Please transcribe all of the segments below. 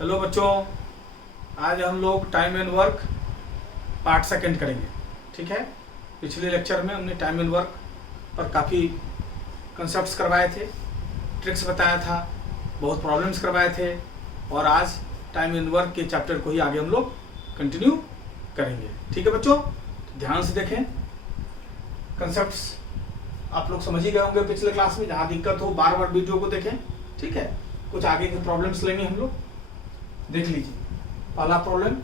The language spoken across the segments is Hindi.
हेलो बच्चों, आज हम लोग time and work part second करेंगे। ठीक है, पिछले लेक्चर में हमने टाइम एंड वर्क पर काफ़ी कंसेप्ट्स करवाए थे, ट्रिक्स बताया था, बहुत प्रॉब्लम्स करवाए थे और आज टाइम एंड वर्क के चैप्टर को ही आगे हम लोग कंटिन्यू करेंगे। ठीक है बच्चों, तो ध्यान से देखें। कंसेप्ट्स आप लोग समझ ही गए होंगे पिछले क्लास में। जहाँ दिक्कत हो बार बार वीडियो को देखें। ठीक है, कुछ आगे के प्रॉब्लम्स लेंगे हम लोग, देख लीजिए। पहला problem,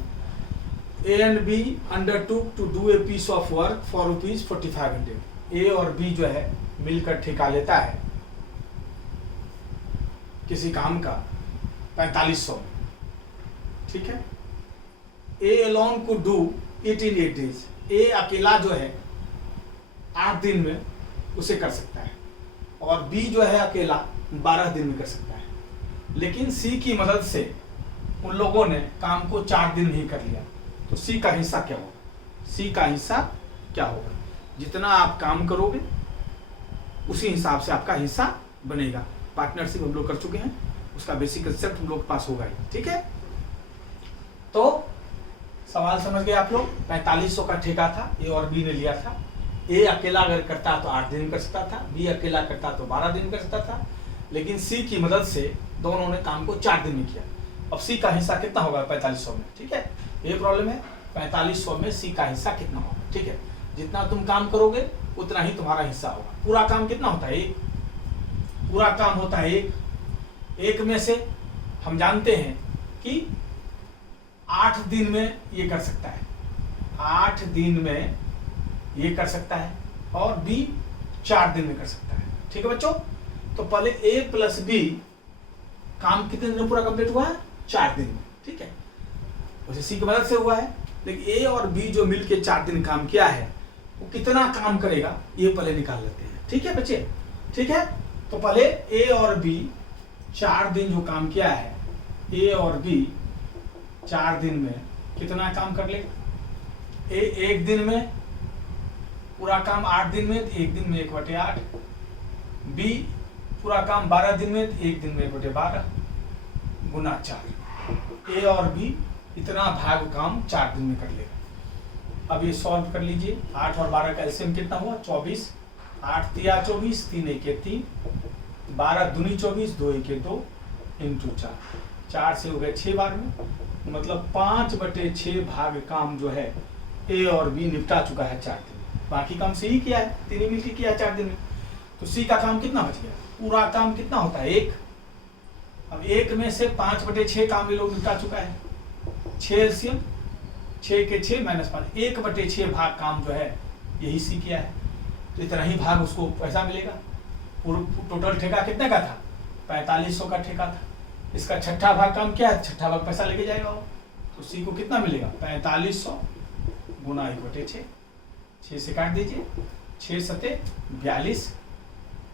A and B undertook to do a piece of work for ₹4500। A और बी जो है मिलकर ठेका लेता है किसी काम का 4500 में। ठीक है, A alone could do it in 8 days। ए अकेला जो है 8 दिन में उसे कर सकता है और बी जो है अकेला 12 दिन में कर सकता है। लेकिन सी की मदद से उन लोगों ने काम को 4 दिन ही कर लिया, तो सी का हिस्सा क्या होगा? सी का हिस्सा क्या होगा? जितना आप काम करोगे उसी हिसाब से आपका हिस्सा बनेगा। पार्टनरशिप हम लोग कर चुके हैं, उसका बेसिक कंसेप्ट हम लोग के पास होगा ही। ठीक है, तो सवाल समझ गए आप लोग। 4500 का ठेका था, ए और बी ने लिया था। ए अकेला अगर करता तो 8 दिन में कर सकता था, बी अकेला करता तो 12 दिन में कर सकता था, लेकिन सी की मदद से दोनों ने काम को 4 दिन में किया। अब सी का हिस्सा कितना होगा 4500 में? ठीक है, ये प्रॉब्लम है। 4500 में सी का हिस्सा कितना होगा? ठीक है, जितना तुम काम करोगे उतना ही तुम्हारा हिस्सा होगा। पूरा काम कितना होता है? एक। पूरा काम होता है एक में से हम जानते हैं कि 8 दिन में ये कर सकता है, 8 दिन में ये कर सकता है और बी 4 दिन में कर सकता है। ठीक है बच्चों, तो पहले ए प्लस बी काम कितने दिन में पूरा कंप्लीट हुआ है? 4 दिन में। ठीक है, वैसे सी की मदद से हुआ है, लेकिन ए और बी जो मिलके 4 दिन काम किया है वो कितना काम करेगा ये पहले निकाल लेते हैं। ठीक है बच्चे, ठीक है, तो पहले ए और बी 4 दिन जो काम किया है, ए और बी 4 दिन में कितना काम कर लेगा? ए 1 दिन में पूरा काम 8 दिन में, 1 दिन में 1/8। बी पूरा काम 12 दिन में, 1 दिन में 1/12 गुना 4। ए और बी इतना भाग काम 4 दिन में कर लेगा। अब ये सॉल्व कर लीजिए। 8 और 12 का एलसीएम कितना हुआ? 24। 8 तिया 24, 3 1 3, 12 दूनी 24, 2 1 2 इंटू 4। 4 से हो गए 6 बार में, मतलब 5/6 भाग काम जो है ए और बी निपटा चुका है 4 दिन में। बाकी काम सी ही किया है, तीनों मिलकर किया है 4 दिन में। तो सी का काम कितना बच गया? पूरा काम कितना होता है? 1। अब 1 में से 5/6 काम ये लोग निपटा चुका है। 6 एलसीएम, 6 के 6 माइनस 5, 1/6 भाग काम जो है यही सी किया है, तो इतना ही भाग उसको पैसा मिलेगा। टोटल ठेका कितने का था? 4500 का ठेका था। इसका छठा भाग काम क्या है? छठा भाग पैसा लेके जाएगा वो, तो सी को कितना मिलेगा? 4500 गुना 1/6। 6 से काट दीजिए, 6 सते 42,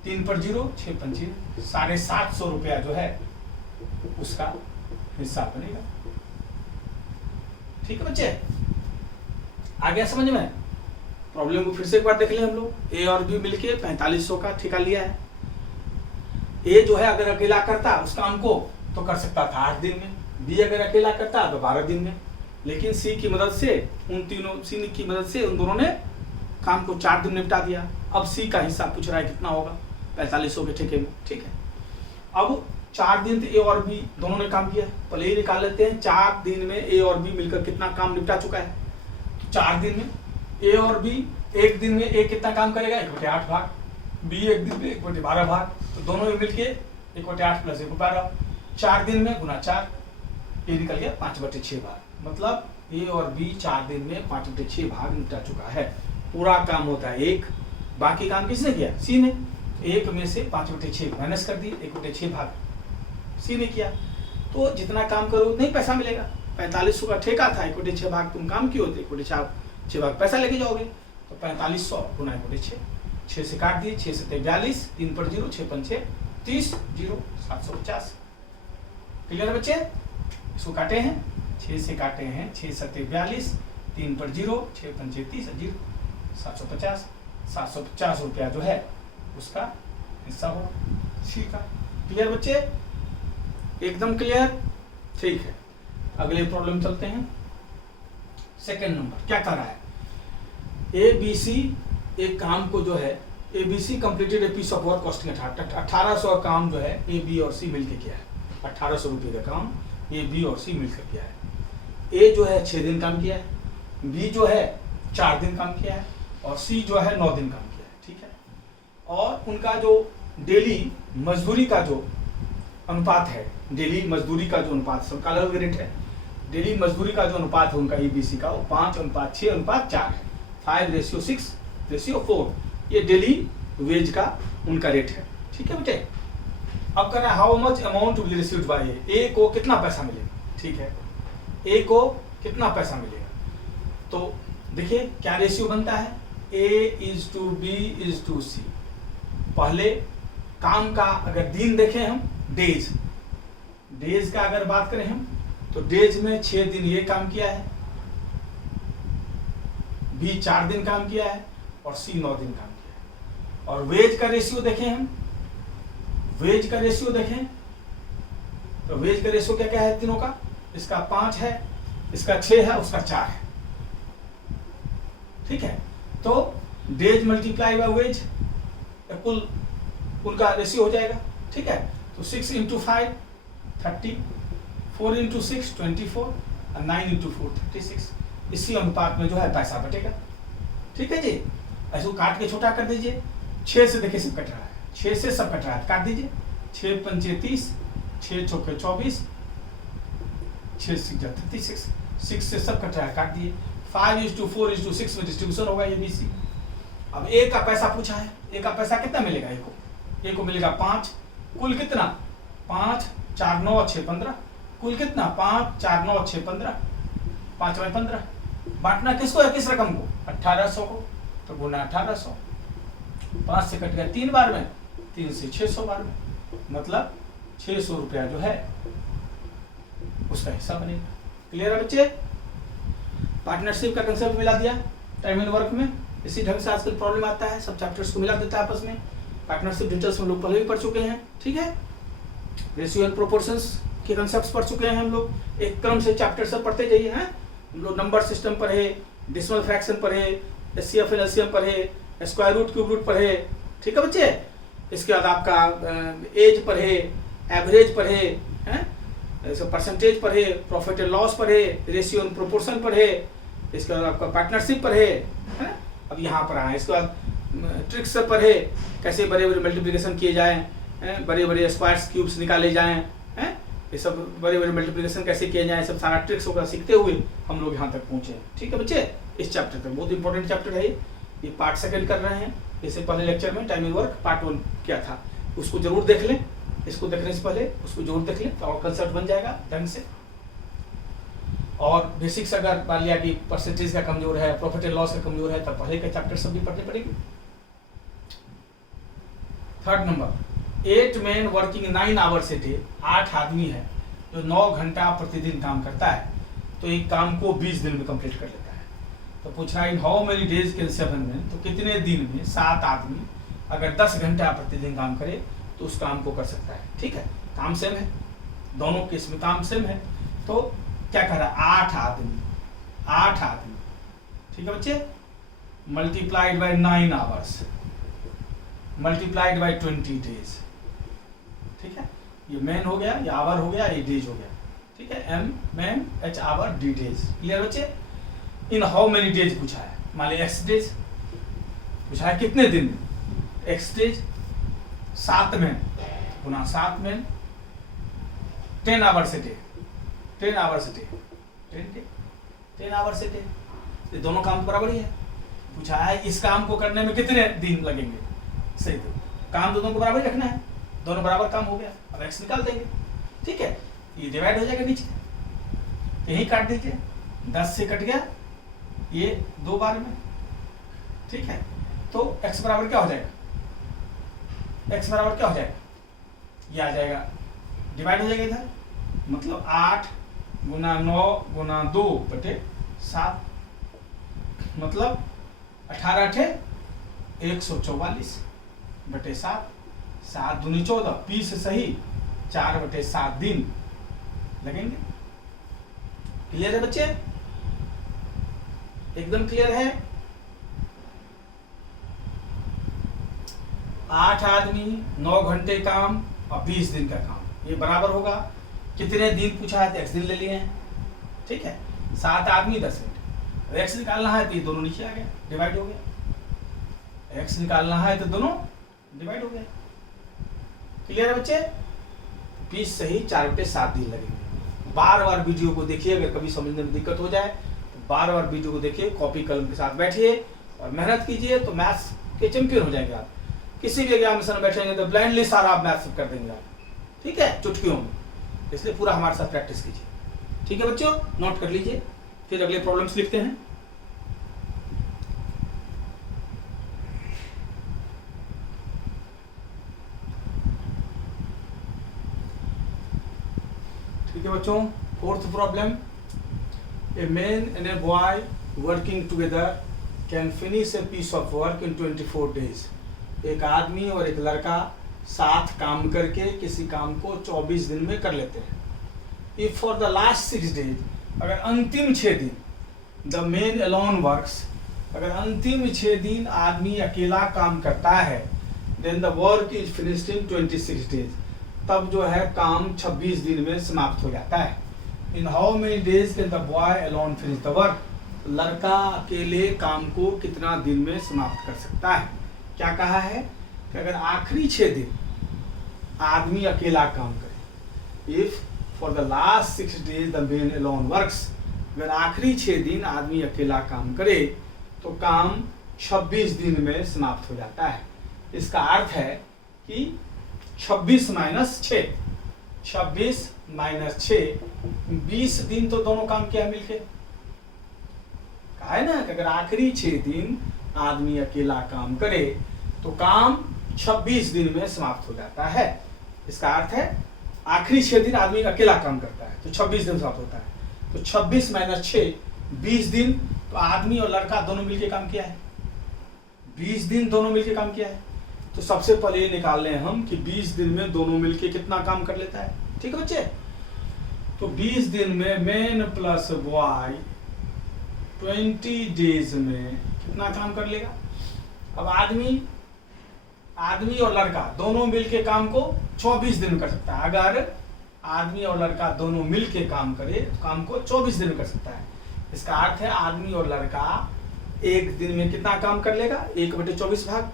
3 पर 0, 6 पंचे 750 रुपया जो है उसका हिस्सा बनेगा। ठीक है बच्चे, आ गया समझ में? प्रॉब्लम को फिर से एक बार देख लें हम लोग। ए और बी मिलके 4500 का ठेका लिया है। ए जो है अगर अकेला करता उस काम को तो कर सकता था 8 दिन में, बी अगर अकेला करता तो 12 दिन में, लेकिन सी की मदद से सी की मदद से उन दोनों ने काम को 4 दिन में निपटा दिया। अब सी का हिस्सा पूछ रहा है कितना होगा 4500 के ठेके में। ठीक है, अब 4 दिन ए और बी दोनों ने काम किया, पहले ही निकाल लेते हैं। 4 दिन में ए और बी मिलकर कितना काम निपटा चुका है? तो 4 दिन में ए और बी 1 दिन में ए कितना काम करेगा? 1/8 भाग। बी 1 दिन में 1/12 भाग, तो दोनों में मिलके 1/8 प्लस 1/12, 4 दिन में गुना 4, ये निकल गया 5/6 भाग। मतलब ए और बी 4 दिन में 5/6 भाग निपटा चुका है। पूरा काम होता है 1, बाकी काम किसने किया? सी ने। 1 में से 5/6 माइनस कर दिए, 1/6 भाग सी ने किया। तो जितना काम करो उतना ही पैसा मिलेगा। 4500 का ठेका था, 1/6 भाग तुम काम किए होते, 1/6 भाग पैसा लेके जाओगे। तो 4500 गुना 1/6, 6 से काट दिए, 6 सते 42, 3 पर 0, 6 पंचे 30, 0 750। क्लियर है बच्चे? इसको काटे हैं, 6 से काटे हैं, 6 सते 42, 3 पर 0, 6 पंचे 30, 0 750। 750 रुपया जो है उसका हिस्सा होगा सी का। क्लियर बच्चे? एकदम क्लियर। ठीक है, अगले प्रॉब्लम चलते हैं। सेकंड नंबर क्या कर रहा है, ABC एक काम को जो है ABC completed a piece of work costing 1800 काम जो है A, B और C मिलकर किया है। 1800 रुपये का काम A, B और C मिलकर किया है। A जो है 6 दिन काम किया है, B जो है 4 दिन काम किया है और C जो है 9 दिन काम किया है। ठीक है, और उनका जो डेली मजदूरी का जो अनुपात है, डेली मजदूरी का जो अनुपात, सबका अलग रेट है, डेली मजदूरी का जो अनुपात है उनका ABC का वो 5:6:4 है, 5:6:4, ये डेली वेज का उनका रेट है। ठीक है बेटे, अब कह रहा है how much amount will received by A को कितना पैसा मिलेगा। ठीक है, ए को कितना पैसा मिलेगा, तो देखिए क्या रेशियो बनता है, A:B:C। पहले काम का अगर दिन देखें हम, डेज का अगर बात करें हम, तो डेज में 6 दिन ये काम किया है, B 4 दिन काम किया है और C 9 दिन काम किया है। और वेज का रेशियो देखें हम, वेज का रेशियो देखें तो वेज का रेशियो क्या क्या है तीनों का, इसका 5 है, इसका 6 है, उसका 4 है। ठीक है, तो डेज मल्टीप्लाई बाय वेज कुल उनका रेशियो हो जाएगा। ठीक है, तो 6 × 5 30, 4 × 6 24 और 9 × 4 36, इसी अनुपात में जो है पैसा बटेगा। ठीक है जी, ऐसे काट के छोटा कर दीजिए। 6 से देखिए सब कट रहा है, 6 से सब कट रहा है, काट दीजिए। 6 × 5 = 30, 6 × 4 = 24, 6 × 6 = 36, 6 से सब कट रहा है, काट दिए। 5:4:6 में डिस्ट्रीब्यूशन होगा ABC। अब ए का पैसा पूछा है, ए का पैसा कितना मिलेगा, ए को मिलेगा 5, कुल कितना 5 4 9 6 15, कुल कितना 5 4 9 6 15, 5/15। बांटना किसको है, किस रकम को, 1800 को, तो गुना 1800, 5 से कट गया 3 बार में, 3 से 600 बार में, मतलब 600 रुपया जो है उसका हिस्सा बनेगा। क्लियर है बच्चे, पार्टनरशिप का कंसेप्ट मिला दिया टाइम एंड वर्क में। इसी ढंग से आजकल प्रॉब्लम आता है, सब चैप्टर्स को मिला देता है आपस में। पार्टनरशिप डिटेल्स हम लोग पहले भी पढ़ चुके हैं। ठीक है, रेशियो एंड प्रोपोर्शंस के कंसेप्ट्स पढ़ चुके हैं हम लोग। एक क्रम से चैप्टर सब पढ़ते जाइए हैं हम लोग। नंबर सिस्टम पढ़े, डेसिमल फ्रैक्शन पढ़े, HCF एंड LCM पढ़े, स्क्वायर रूट क्यूब रूट पढ़े। ठीक है बच्चे, इसके बाद आपका एज पढ़े, एवरेज पढ़े हैं, परसेंटेज पढ़े, प्रॉफिट एंड लॉस पढ़े, रेशियो एंड प्रोपोर्शन पढ़े, इसके बाद आपका पार्टनरशिप पढ़े हैं। अब यहाँ पर आए, इसके बाद ट्रिक्स सब पढ़े, कैसे बड़े बड़े मल्टीप्लिकेशन किए जाएं, बड़े बड़े स्क्वायर्स क्यूब्स निकाले जाएं हैं, ये सब बड़े बड़े मल्टीप्लिकेशन कैसे किए जाएं, सब सारा ट्रिक्स होगा सीखते हुए हम लोग यहाँ तक पहुँचे। ठीक है बच्चे, इस चैप्टर तक बहुत इंपॉर्टेंट चैप्टर है ये पार्ट 2 कर रहे हैं। इससे पहले लेक्चर में टाइम एंड वर्क पार्ट 1 क्या था, उसको जरूर देख लें। इसको देखने से पहले उसको जरूर देख लें तो और कंसेप्ट बन जाएगा ढंग से। और बेसिक्स अगर मान लिया कि परसेंटेज का कमजोर है, प्रॉफिट एंड लॉस का कमजोर है, तब पहले के चैप्टर सब भी पढ़ने पड़ेंगे। 3rd number, 8 men working 9 hours a day, 8 आदमी है जो 9 घंटा प्रतिदिन काम करता है, तो एक काम को 20 दिन में कंप्लीट कर लेता है। तो पूछ रहा है how many days can 7 men, तो कितने दिन में 7 आदमी अगर 10 घंटा प्रतिदिन काम करे तो उस काम को कर सकता है। ठीक है, काम सेम है, दोनों केस में काम सेम है। तो क्या कह रहा है, 8 आदमी। ठीक है बच्चे, multiplied by 9 hours multiplied by 20 days। ठीक है, ये मैन हो गया, ये आवर हो गया, ये डेज हो गया। ठीक है, M man, H hour, D days. Clear बच्चे, इन हाउ मेनी डेज पूछा है, मान लीजिए X डेज पूछा है, कितने दिन में, X days 7 man Guna 7 man, 10 hours a day, 10 hours a day, 10 hours a day। ये दोनों काम बराबर ही है। पूछा है इस काम को करने में कितने दिन लगेंगे, सही, तो काम दोनों को बराबर ही रखना है, दोनों बराबर काम हो गया। अब X निकाल देंगे। ठीक है, ये डिवाइड हो जाएगा नीचे, यही काट दीजिए, 10 से कट गया ये 2 बार में। ठीक है, तो X बराबर क्या हो जाएगा, X बराबर क्या हो जाएगा, ये आ जाएगा, डिवाइड हो जाएगा इधर, मतलब 8 गुना 9 गुना 2 बटे 7, मतलब 18 × 8 144 बटे 7, 7 दूनी 14, 20 सही, 4/7 दिन लगेंगे। क्लियर है बच्चे? एकदम क्लियर है? 8 आदमी 9 घंटे काम और 20 दिन का काम, ये बराबर होगा कितने दिन पूछा है तो x दिन ले लिए हैं, ठीक है। 7 आदमी 10 मिनट, x निकालना है तो ये दोनों नीचे आ गए, डिवाइड हो गया। x निकालना है तो दोनों डिवाइड हो गए। क्लियर है बच्चे? 20 सही 4/7 दिन लगेंगे। बार बार वीडियो को देखिए, अगर कभी समझने में दिक्कत हो जाए तो बार बार वीडियो को देखिए, कॉपी कलम के साथ बैठिए और मेहनत कीजिए, तो मैथ्स के चैंपियन हो जाएंगे आप। किसी भी एग्जामिनेशन में बैठेंगे तो ब्लाइंडली सारा आप मैथ्स कर देंगे आप, ठीक है, चुटकियों में। इसलिए पूरा हमारे साथ प्रैक्टिस कीजिए, ठीक है बच्चों? नोट कर लीजिए, फिर अगले प्रॉब्लम्स लिखते हैं। ठीक है बच्चों, 4th problem, a man and a boy working together can finish a piece of work in 24 days. एक आदमी और एक लड़का साथ काम करके किसी काम को 24 दिन में कर लेते हैं। If for the last 6 days, अगर अंतिम 6 दिन, द मैन अलोन वर्क्स, अगर अंतिम 6 दिन आदमी अकेला काम करता है, then the work is finished in 26 days, तब जो है काम 26 दिन में समाप्त हो जाता है। In how many days can the boy alone finish the work, लड़का अकेले काम को कितना दिन में समाप्त कर सकता है। क्या कहा है कि अगर आखिरी 6 दिन आदमी अकेला काम करे, if for the last 6 days the man alone works, अगर आखिरी 6 दिन आदमी अकेला काम करे तो काम 26 दिन में समाप्त हो जाता है। इसका अर्थ है कि 26 माइनस 6, 26 माइनस 6, 20 दिन तो दोनों काम किया मिलके। कहा है ना कि अगर आखिरी 6 दिन आदमी अकेला काम करे तो काम 26 दिन में समाप्त हो जाता है। इसका अर्थ है आखिरी 6 दिन आदमी अकेला काम करता है तो 26 दिन समाप्त होता है। तो 26 माइनस 6, 20 दिन, तो आदमी और लड़का दोनों मिलके काम किया है, 20 दिन दोनों मिलके काम किया है। तो सबसे पहले ये निकाल लें हम कि 20 दिन में दोनों मिलके कितना काम कर लेता है, ठीक है बच्चे? तो 20 दिन में मैन प्लस बॉय 20 डेज में कितना काम कर लेगा। अब आदमी और लड़का दोनों मिलके काम को 24 दिन में कर सकता है। अगर आदमी और लड़का दोनों मिलके काम करे तो काम को 24 दिन में कर सकता है। इसका अर्थ है आदमी और लड़का एक दिन में कितना काम कर लेगा, 1/24 भाग।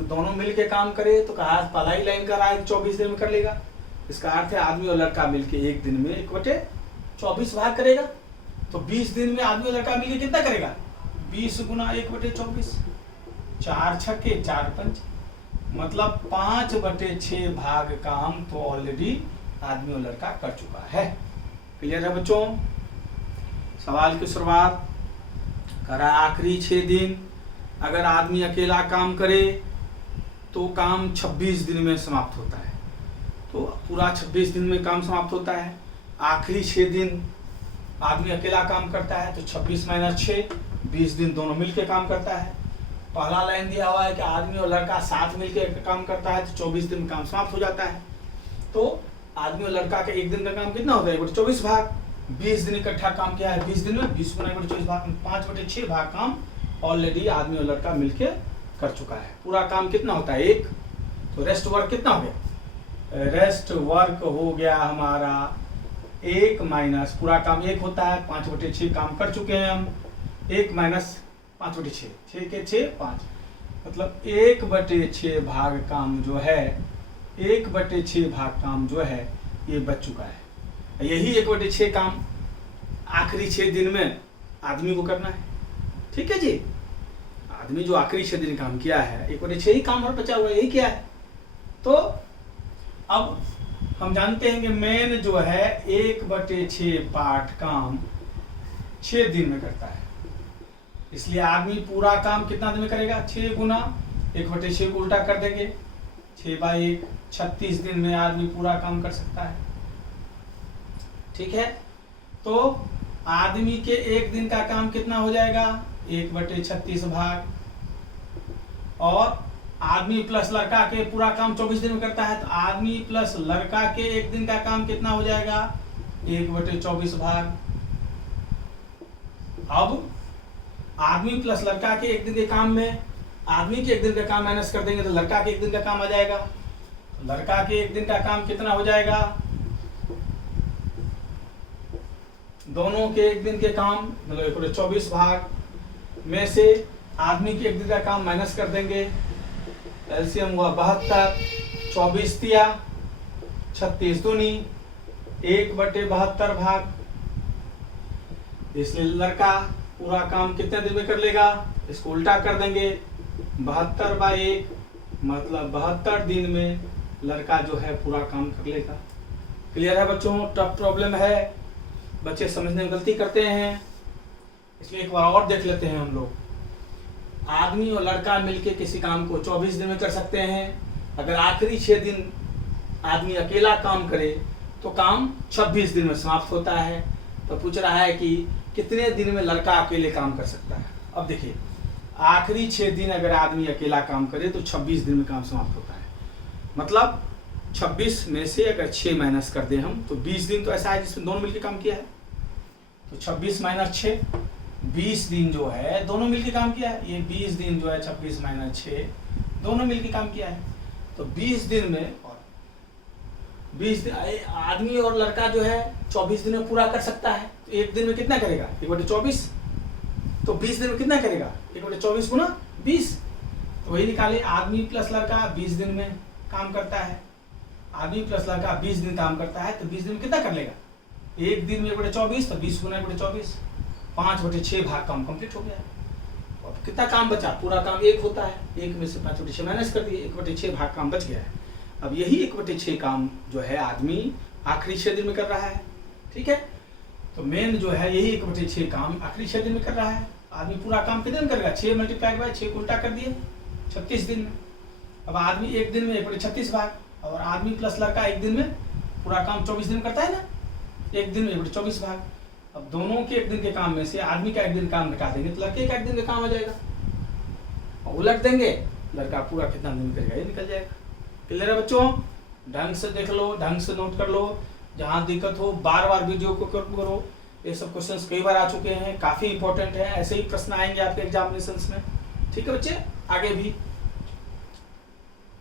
दोनों मिलके काम करे तो कहा पहला ही लाइन का रहा है 24 दिन में कर लेगा। इसका अर्थ है आदमी और लड़का मिलके एक दिन में 1/24 भाग करेगा। तो 20 दिन में आदमी और लड़का मिलके कितना करेगा, 20 गुना 1/24, 4 छक्के 4 पंच, मतलब 5/6 भाग काम तो ऑलरेडी आदमी और लड़का कर चुका है। क्लियर है बच्चों? सवाल की शुरुआत करा, आखिरी 6 दिन अगर आदमी अकेला काम करे तो काम 26 दिन में समाप्त होता है। तो पूरा 26 दिन में काम समाप्त होता है। आखिरी 6 दिन आदमी अकेला काम करता है तो 26 माइनस 6, 20 दिन दोनों मिलके काम करता है। पहला लाइन दिया हुआ है कि आदमी और लड़का साथ मिलके काम करता है तो 24 दिन में काम समाप्त हो जाता है। तो आदमी और लड़का का एक दिन का काम कितना होता है, 1/24 भाग। 20 दिन इकट्ठा काम किया है, 20 दिन में 20 गुना 1/24 भाग, 5/6 भाग काम ऑलरेडी आदमी और लड़का मिलके कर चुका है। पूरा काम कितना होता है, 1। तो रेस्ट वर्क कितना हो गया, रेस्ट वर्क हो गया हमारा 1 माइनस, पूरा काम 1 होता है, 5/6 काम कर चुके हैं हम, 1 माइनस 5/6, 6 के 6 5, मतलब 1/6 भाग काम जो है, 1/6 भाग काम जो है ये बच चुका है। यही 1/6 काम आखिरी 6 दिन में आदमी को करना है, ठीक है जी। आदमी जो आखिरी 6 दिन काम किया है, 1/6 ही काम और बचा हुआ है, यही क्या है। तो अब हम जानते हैं कि मैन जो है 1/6 पार्ट काम 6 दिन में करता है, इसलिए आदमी पूरा काम कितना दिन में करेगा, 6 गुना 1/6 को उल्टा कर देंगे, 6/1, 36 दिन में आदमी पूरा काम कर सकता है, ठीक है। तो आदमी के एक दिन का काम कितना हो जाएगा, 1/36 भाग, और आदमी प्लस लड़का के पूरा काम 24 दिन में करता है तो आदमी प्लस लड़का के एक दिन का काम कितना हो जाएगा, 1/24 भाग। अब आदमी प्लस लड़का के एक दिन के काम में आदमी के एक दिन का काम माइनस कर देंगे तो लड़का के एक दिन का काम आ जाएगा। लड़का के एक दिन का काम कितना हो जाएगा? दोनों के एक दिन के काम मतलब 24 भाग में से आदमी के एक दिन का काम माइनस कर देंगे। एलसीएम हुआ 72, 24 तिया 36 दूनी 1/72 भाग। इसलिए लड़का पूरा काम कितने दिन में कर लेगा? इसको उल्टा कर देंगे, 72/1 मतलब 72 दिन में लड़का जो है पूरा काम कर लेगा। क्लियर है बच्चों? टफ प्रॉब्लम है, बच्चे समझने में गलती करते हैं, इसलिए एक बार और देख लेते हैं हम लोग। आदमी और लड़का मिलके किसी काम को 24 दिन में कर सकते हैं। अगर आखिरी 6 दिन आदमी अकेला काम करे तो काम 26 दिन में समाप्त होता है। तो पूछ रहा है कि कितने दिन में लड़का अकेले काम कर सकता है। अब देखिए, आखिरी 6 दिन अगर आदमी अकेला काम करे तो 26 दिन में काम समाप्त होता है। मतलब 26 में से अगर 6 माइनस कर दे हम तो 20 दिन तो ऐसा है जिसमें दोनों मिलकर काम किया है। तो 26 - 6 20 दिन जो है दोनों मिलकर काम किया है। ये 20 दिन जो है 26 - 6 दोनों मिलकर काम किया है। तो 20 दिन में और 20 दिन आदमी और लड़का जो है 24 दिन में पूरा कर सकता है। तो एक दिन में कितना करेगा? 1/24। तो 20 दिन में कितना करेगा? 1/24 गुना 20। तो वही निकाले, आदमी प्लस लड़का 20 दिन में काम करता है। आदमी प्लस लड़का 20 दिन काम करता है तो 20 दिन में कितना कर लेगा? एक दिन में 1/24 तो 20 गुना 1/24 5/6 भाग काम कंप्लीट हो गया। अब कितना काम बचा? पूरा काम एक होता है, एक में से 5/6 माइनस कर दिए, 1/6 भाग काम बच गया है। अब यही 1/6 काम जो है आदमी आखिरी 6 दिन में कर रहा है। ठीक है, तो मेन जो है यही 1/6 काम आखिरी 6 दिन में कर रहा है। आदमी पूरा काम कितने दिन करेगा? 6 × 6 को उल्टा कर दिए 36 दिन में। अब आदमी एक दिन में 1/36 भाग, और आदमी प्लस लड़का एक दिन में पूरा काम 24 दिन करता है ना, एक दिन में 1/24 भाग। अब दोनों के एक दिन के काम में से आदमी का एक दिन काम निकाल देंगे तो लड़के का एक दिन का काम आ जाएगा, और उलट देंगे लड़का पूरा कितना दिन करेगा ये निकल जाएगा। क्लियर है बच्चों? ढंग से देख लो, ढंग से नोट कर लो, जहाँ दिक्कत हो बार बार वीडियो को करो। ये सब क्वेश्चंस कई बार आ चुके हैं, काफी इंपॉर्टेंट है, ऐसे ही प्रश्न आएंगे आपके एग्जामिनेशंस में। ठीक है बच्चे, आगे भी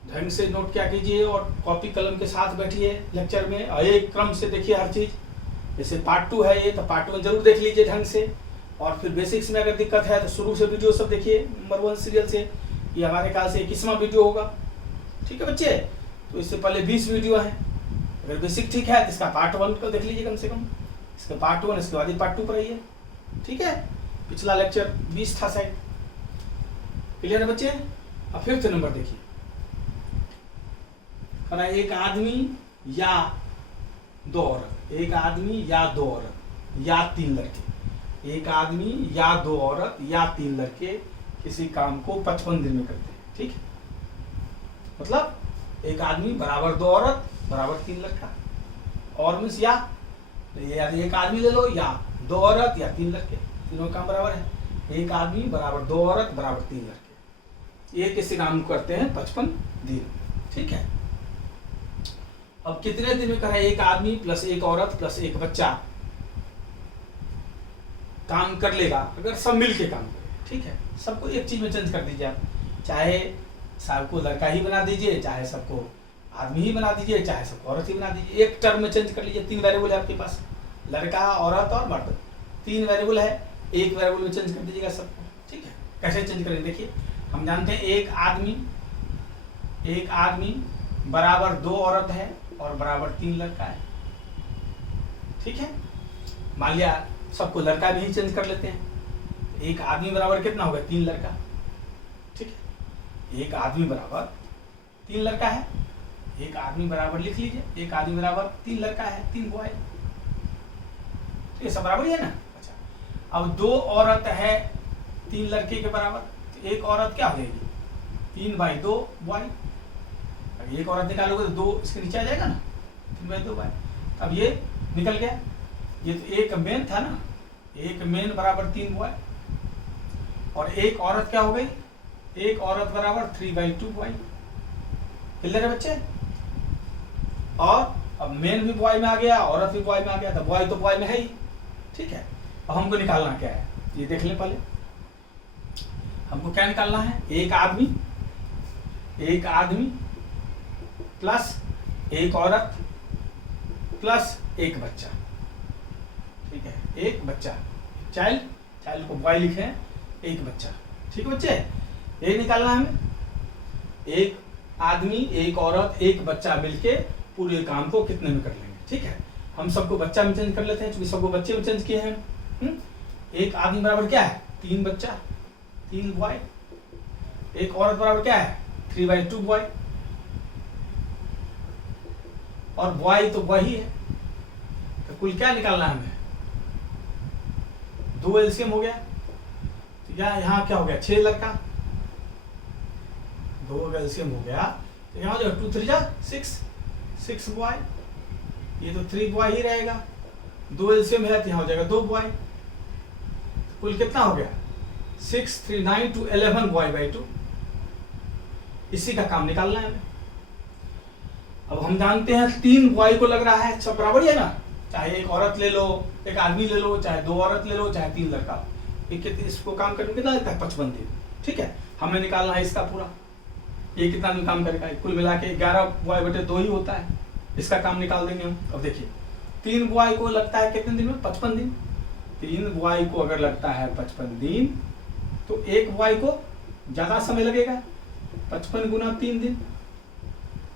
ढंग से नोट क्या कीजिए और कॉपी कलम के साथ बैठिए लेक्चर में, एक क्रम से देखिए हर चीज। जैसे पार्ट 2 है ये, तो पार्ट 1 जरूर देख लीजिए ढंग से, और फिर बेसिक्स में अगर दिक्कत है तो शुरू से वीडियो सब देखिए नंबर 1 सीरियल से। ये हमारे ख्याल से 21वां वीडियो होगा। ठीक है बच्चे, तो इससे पहले 20 वीडियो है। अगर बेसिक ठीक है तो इसका पार्ट 1 को देख लीजिए कम से कम, इसका पार्ट 1, इसके बाद पार्ट 2 पर आइए। ठीक है, पिछला लेक्चर 20 था शायद। क्लियर है बच्चे? अब 5th नंबर देखिए, एक आदमी या 2 औरत, एक आदमी या 2 औरत या 3 लड़के, एक आदमी या 2 औरत या 3 लड़के किसी काम को 55 दिन में करते हैं। ठीक है, मतलब एक आदमी बराबर 2 औरत बराबर 3 लड़का, और मीन्स या एक आदमी ले लो या 2 औरत या 3 लड़के, तीनों काम बराबर है। एक आदमी बराबर 2 औरत बराबर 3 लड़के, ये किसी काम करते हैं 55 दिन। ठीक है, अब कितने दिन में करें? एक आदमी प्लस एक औरत प्लस एक बच्चा काम कर लेगा अगर सब मिल के काम करें। ठीक है, सबको एक चीज में चेंज कर दीजिए आप, चाहे सबको लड़का ही बना दीजिए, चाहे सबको आदमी ही बना दीजिए, चाहे सबको औरत ही बना दीजिए, एक टर्म में चेंज कर लीजिए। 3 वेरिएबल है आपके पास, लड़का औरत और मर्द, 3 वेरिएबल है, एक वेरिएबल में चेंज कर दीजिएगा सबको। ठीक है, कैसे चेंज करेंगे देखिए, हम जानते हैं एक आदमी बराबर 2 औरत है और बराबर 3 लड़का है। ठीक है, मान लिया सबको लड़का भी ही चेंज कर लेते हैं। एक आदमी बराबर कितना होगा? 3 लड़का। ठीक है, एक आदमी बराबर 3 लड़का है, एक आदमी बराबर लिख लीजिए, एक आदमी बराबर 3 लड़का है, 3 बॉय। तो ये सब बराबर ही है ना। अच्छा, अब 2 औरत है 3 लड़के के बराबर, तो एक औरत क्या हो जाएगी? 3/2 बॉय। एक औरत निकालोगे तो 2 इसके नीचे आ जाएगा ना, 3/2 बॉय। अब ये निकल गया, ये तो एक मेन था ना, एक मेन बराबर 3 बॉय, और एक औरत क्या हो गई? एक औरत बराबर 3/2 बॉय। क्लियर है बच्चे? और अब मेन भी बॉय में आ गया, औरत भी बॉय में आ गया, तो बॉय में है ही, ठीक है। अब हमको निकालना क्या है, ये देख लें पहले। हमको क्या निकालना है, एक आदमी प्लस एक औरत प्लस एक बच्चा, ठीक है, एक बच्चा, चाइल्ड को बॉय लिखे हैं, एक बच्चा, ठीक है बच्चे। ये निकालना है हमें, एक आदमी एक औरत एक बच्चा मिलके पूरे काम को कितने में कर लेंगे, ठीक है। हम सबको बच्चा में चेंज कर लेते हैं, क्योंकि सबको बच्चे में चेंज किए हैं। एक आदमी बराबर क्या है, 3 बच्चा 3 बॉय, एक औरत बराबर क्या है 3/2 बॉय, और बॉय तो बॉय ही है। तो कुल क्या निकालना है हमें, 2 एलसीएम हो गया, तो यहाँ क्या हो गया 6 लड़का, 2 एलसीएम हो गया, तो यहाँ जो 2 3 जा 6 बॉय, ये तो 3 बॉय ही रहेगा, 2 एलसीएम है तो यहाँ हो जाएगा 2 बॉय, कुल कितना हो गया 6 3 9 2 11 बॉय/2। इसी का काम निकालना है हमें। अब हम जानते हैं 3 बॉय को लग रहा है, सब बराबर है ना, चाहे एक औरत ले लो, एक आदमी ले लो, चाहे 2 औरत ले लो, चाहे 3 लड़का, इसको काम करने में कितना लगता है 55 दिन, ठीक है। हमें निकालना है इसका पूरा, ये कितना दिन काम करेगा, कुल मिला के 11 बॉय/2 ही होता है, इसका काम निकाल देंगे हम। अब देखिए 3 बॉय को लगता है कितने दिन में, 55 दिन। 3 बॉय को अगर लगता है 55 दिन, तो एक बॉय को ज्यादा समय लगेगा, 55 गुना 3 दिन।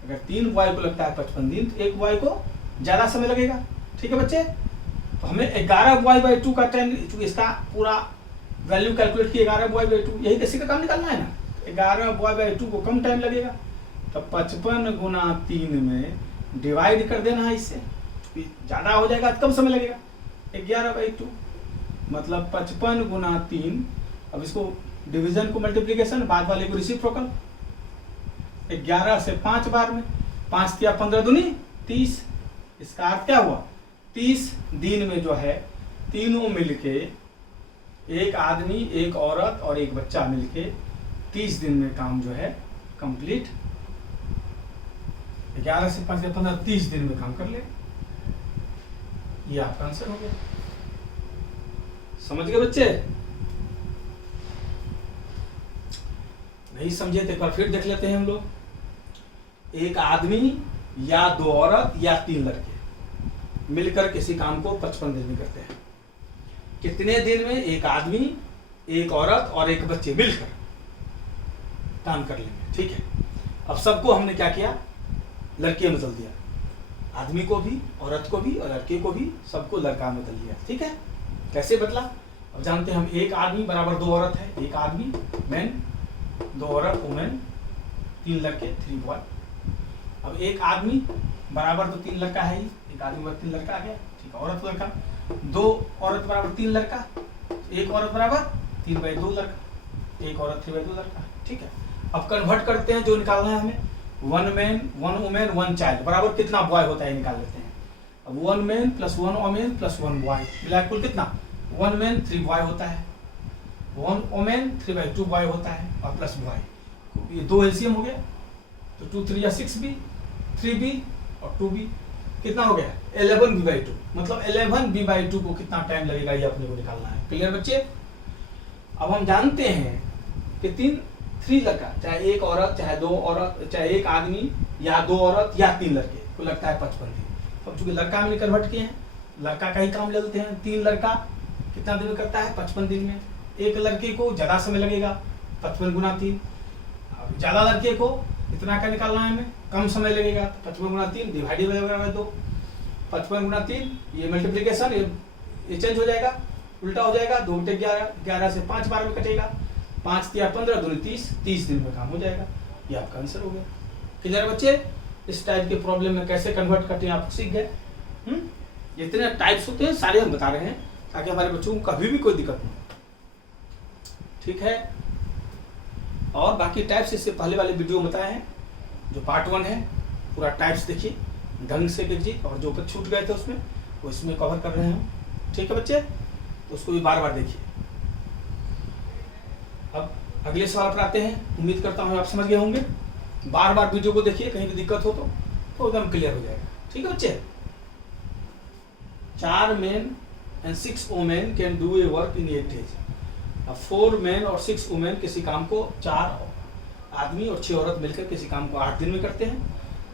अगर 3 बॉय को लगता है 55 दिन, तो एक बॉय को ज्यादा समय लगेगा, ठीक है बच्चे। तो हमें 11 बॉय/2 का टाइम, इसका पूरा वैल्यू कैलकुलेट किए 11 बॉय/2, यही किसी का काम निकालना है ना, 11 बॉय/2 को कम टाइम लगेगा, तो 55 गुना 3 में डिवाइड कर देना है इससे, ज्यादा हो जाएगा तो कम समय लगेगा, 11/2 मतलब 55 गुना 3। अब इसको डिवीजन को मल्टीप्लीकेशन, बाद वाले को रेसिप्रोकल, 11 से 5 बार में, 5 या 15 दूनी 30, इसका अर्थ क्या हुआ 30 दिन में जो है तीनों मिलके, एक आदमी एक औरत और एक बच्चा मिलके 30 दिन में काम जो है कंप्लीट, 11 से 5 या 15 30 दिन में काम कर ले। ये आपका आंसर हो गया, समझ गए बच्चे? नहीं समझे तो एक बार फिर देख लेते हैं हम लोग। एक आदमी या 2 औरत या 3 लड़के मिलकर किसी काम को 55 दिन में करते हैं। कितने दिन में एक आदमी एक औरत और एक बच्चे मिलकर काम कर लेंगे, ठीक है। अब सबको हमने क्या किया, लड़के में बदल दिया, आदमी को भी, औरत को भी और लड़के को भी, सबको लड़का में बदल दिया, ठीक है। कैसे बदला अब जानते हैं हम। एक आदमी बराबर 2 औरत है, एक आदमी मैन, 2 औरत वुमेन, 3 लड़के 3 बॉय। अब एक आदमी बराबर तो 3 लड़का है ही, एक आदमी बराबर 3 लड़का आ गया, ठीक है, औरत लड़का, 2 औरत बराबर 3 लड़का, एक औरत बराबर 3/2 लड़का, एक औरत 3/2 लड़का, ठीक है। अब कन्वर्ट करते हैं, जो निकालना है हमें, 1 मैन 1 वुमेन 1 चाइल्ड बराबर कितना बॉय होता है निकाल लेते हैं। अब 1 man plus 1 women plus 1 boy मिला कुल कितना, 1 मैन 3 बॉय होता है, 1 वुमेन 3/2 बॉय होता है, और प्लस बॉय, ये 2 एलसीएम हो गया, तो 2 3 या 6b, 3b और 2b कितना हो गया 11b/2, मतलब 11b/2 को कितना टाइम लगेगा ये अपने को निकालना है। क्लियर बच्चे? अब हम जानते हैं कि 3 लड़का, चाहे एक औरत, चाहे 2 औरत, चाहे एक आदमी या 2 औरत या 3 लड़के को लगता है 55 दिन। अब चूंकि लड़का में कन्वर्ट किए हैं, लड़का का ही काम ले लेते हैं। 3 लड़का कितना दिन में करता है 55 दिन में, एक लड़के को ज्यादा समय लगेगा 55 गुना 3, ज्यादा लड़के को इतना का निकालना है हमें, कम समय लगेगा, 55 गुना 3 डिवाइडेड बाय 2, 55 गुना 3 ये मल्टीप्लीकेशन, ये चेंज हो जाएगा, उल्टा हो जाएगा, 2 × 11, 11 से 5 बार में कटेगा, 5 या 15 दूनी 30, 30 दिन में काम हो जाएगा। ये आपका आंसर हो गया। क्लियर बच्चे? इस टाइप के प्रॉब्लम में कैसे कन्वर्ट करते हैं आप सीख गए। जितने टाइप्स होते हैं सारे हम बता रहे हैं, ताकि हमारे बच्चों को कभी भी कोई दिक्कत नहीं हो, ठीक है। और बाकी टाइप्स इससे पहले वाले वीडियो में बताए हैं, जो पार्ट 1 है, पूरा टाइप्स देखिए ढंग से कीजिए, और जो बच्चे छूट गए थे उसमें वो इसमें कवर कर रहे हैं, ठीक है बच्चे, तो उसको भी बार बार देखिए। अब अगले सवाल पर आते हैं। उम्मीद करता हूँ आप समझ गए होंगे। बार बार वीडियो को देखिए, कहीं भी दिक्कत हो तो एकदम क्लियर हो जाएगा। ठीक है बच्चे, 4 men and 6 women can do A work in 8 days। अब 4 men और 6 women किसी काम को 4 आदमी और 6 औरत मिलकर किसी काम को 8 दिन में करते हैं,